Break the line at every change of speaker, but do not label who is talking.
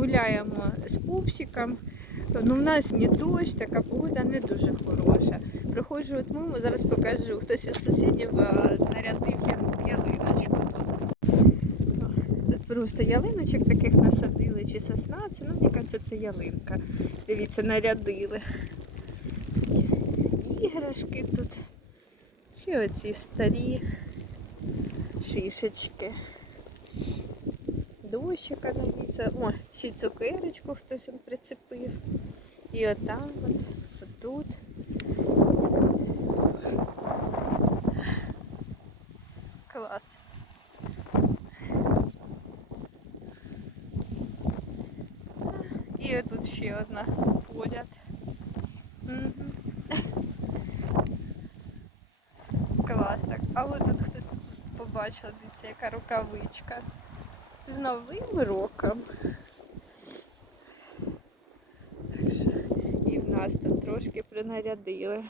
гуляємо з пупсиком. Ну, в нас не дощ, така погода не дуже хороша. Проходжу от мимо, зараз покажу. Хтось із сусідів нарядив ялиночку тут. Тут просто ялиночок таких насадили, чи сосна, це, ну, мені кажеться, це ялинка. Дивіться, нарядили. Іграшки тут. Ще оці старі шишечки. Дощика навіса. О, ще цукерочку хтось прицепив. І отам от, отут. Клас. І отут ще одна поряд. Клас так. А от тут хтось побачила, дивіться, яка рукавичка. З Новим роком. Так що і в нас тут трошки принарядили.